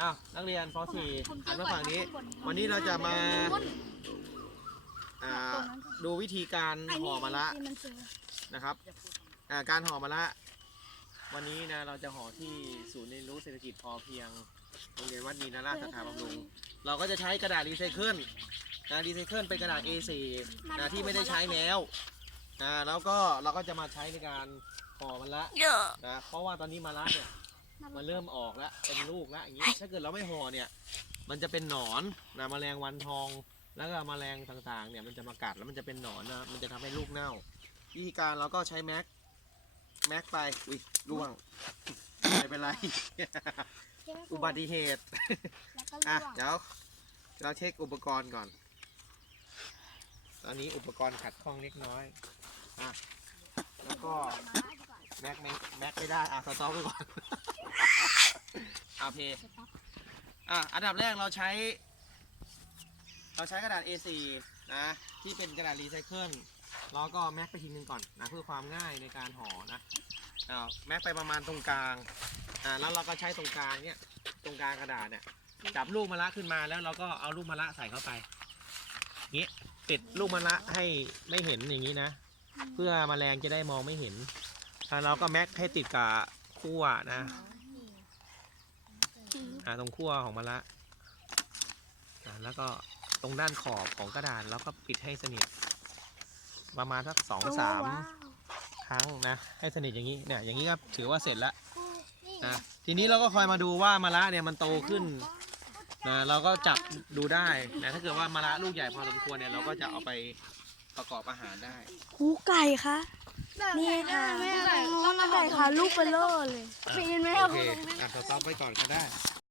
อ้าวนักเรียนป .4 ผมเจหันอมาก่อฝั่งนี้ข้บวันนี้เราจะมานู่นอ่า ดูวิธีการไอ้ห่นี่อมะระที่มันเจอนะครับอ่าการห่อมะระวันนี้นะเราจะห่อที่ศูนย์เรียนรู้เศรษฐกิจพอเพียงโรงเรียนวัดนีนาราชสาขาบำรุงเราก็จะใช้กระดาษรีไซเคิลนะรีไซเคิลเป็นกระดาษ A4 นะที่ไม่ได้ใช้แล้วนะแล้วก็เราก็จะมาใช้ในการห่อมะระนะเพราะว่าตอนนี้มะระเนี่ย มันเริ่มออกแล้วเป็นลูกแล้วอย่างนี้ถ้าเกิดเราไม่ห่อเนี่ย มันจะเป็นหนอนนะแมลงวันทอง แล้วก็แมลงต่างๆ เนี่ยมันจะมากัดแล้วมันจะเป็นหนอนนะมันจะทำให้ลูกเน่า วิธีการเราก็ใช้แม็กแม็กไปอุ้ยร่วงไม่เป็นไรอุบัติเหตุแล้วก็อะล่วงเดี๋ยวเราเช็คอุปกรณ์ก่อน ตอนนี้อุปกรณ์ขัดข้องเล็กน้อยอะแล้วก็ แม็กไม่แม็กไม่ได้ อะสต็อปไปก่อนอะเพอะ อันดับแรกเราใช้ เราใช้กระดาษ A4 นะ ที่เป็นกระดาษรีไซเคิลแล้วก็แม็กไปทิ้งหนึ่งก่อนนะ เพื่อความง่ายในการห่อนะอ่าแม็กไปประมาณตรงกลาง อ่า แล้วเราก็ใช้ตรงกลางเนี่ย ตรงกลางกระดาษเนี่ย จับลูกมะระขึ้นมาแล้วเราก็เอาลูกมะระใส่เข้าไปเงี้ยปิดลูกมะระให้ไม่เห็นอย่างนี้นะ เพื่อแมลงจะได้มองไม่เห็น อ่าเราก็แม็กให้ติดกับขั้วนะอ่าตรงขั้วของมะระอ่าแล้วก็ตรงด้านขอบของกระดาษแล้วก็ปิดให้สนิท ประมาณสักสองสามครั้งนะ ให้สนิทอย่างนี้เนี่ยอย่างนี้ก็ถือว่าเสร็จแล้วนะทีนี้เราก็คอยมาดูว่ามะระเนี่ยมันโตขึ้นนะเราก็จับดูได้นะถ้าเกิดว่ามะระลูกใหญ่พอสมควรเนี่ยเราก็จะเอาไปประกอบอาหารได้หูไก่คะ นี่ค่ะไม่ไได้ก่ค่ะ ลูกเบลเลอร์เลย ปีนไม่โอเอาเคอะสต็อปไว้ก่อนก็ได้